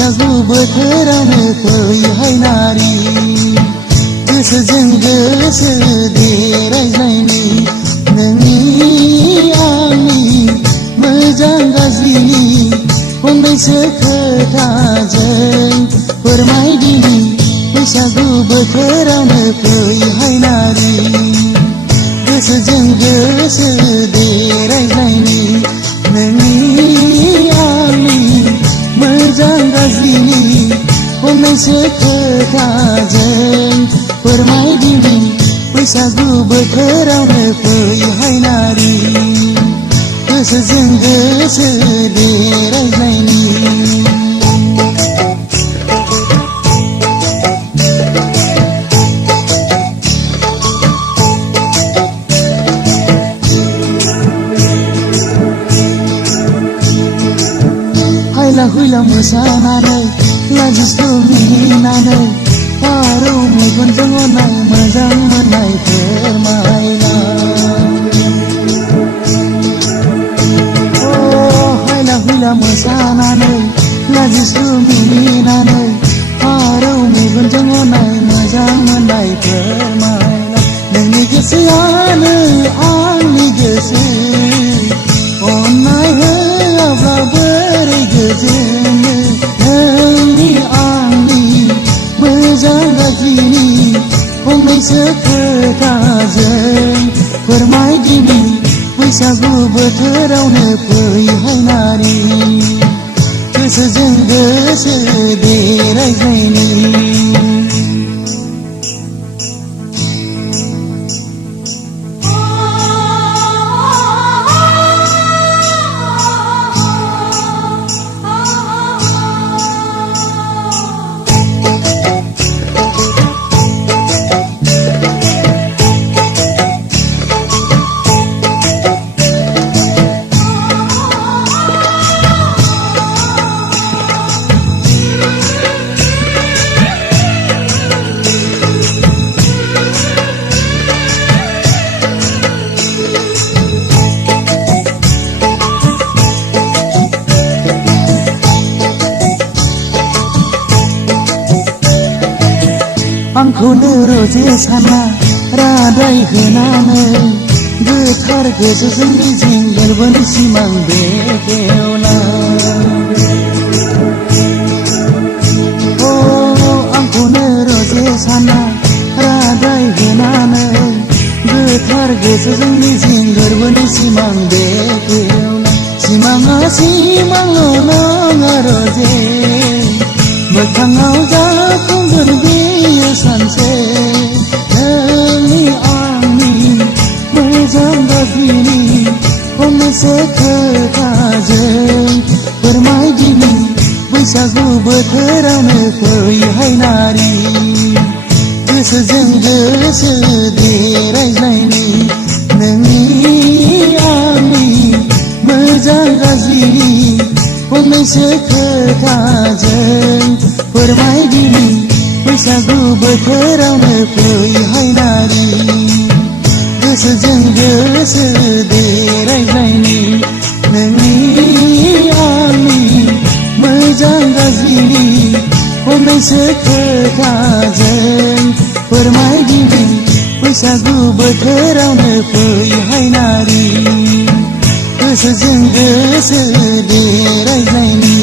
बैसागु बोथोरावनो फैहाय नारि गोसोजों गोसो देरायज्लायनि नोंनि आंनि मोजां गाज्रिनि फंनैसो खोथाजों फोरमायदिनि बैसागु बोथोरावनो फैहाय नारि गोसोजों गोसो देरायज्लायनि नोंनि आंनि मोजां गाज्रिनि फंनैसो खोथाजों फोरमायदिनि बैसागु बोथोरावनो फैहाय नारि गोसोजों गोसो देरायज्लायनि हायला हुइला मोसानानै लाजिस्लु मिनिनानै फारौ मेगनजों अनाय मोजां मोननाय फोरमायना हायला हुइला मोसानानै लाजिस्लु मिनिनानै फारौ मेगनजों अनाय मोजां मोननाय फोरमायना नोंनि गोसोआनो आंनि गोसो अननाय होआब्ला बोरै गोजोनो नोंनि आंनि मोजां गाज्रिनि फंनैसो खोथाजों फोरमायदिनि बैसागु बोथोरावनो फैहाय नारि गोसोजों गोसो देरायज्लायनि आंखौनो रोजे साना रादाय होनानै गोथार गोसोजों मिजिं बेरबोनो सिमां बेखेवना आंखौनो रोजे साना रादाय होनानै गोथार गोसोजों मिजिं बेरबोनो सिमां बेखेवना सिमाङा सिमांल' नङा रोजे मोगथाङाव जाफुंगोन बेयो सानसे नोंनि आंनि मोजां गाज्रिनि फंनैसो खोथाजों फोरमायदिनि बैसागु बोथोरावनो फैहाय नारि गोसोजों गोसो देरायज्लायनि नोंनि आंनि मोजां गाज्रिनि फंनैसो खोथाजों फोरमायदिनि बैसागु बोथोरावनो फैहाय नारि गोसोजों गोसो देरायज्लायनि नोंनि आंनि मोजां गाज्रिनि फंनैसो खोथाजों फोरमायदिनि बैसागु बोथोरावनो फैहाय नारि गोसोजों गोसो देरायज्लायनि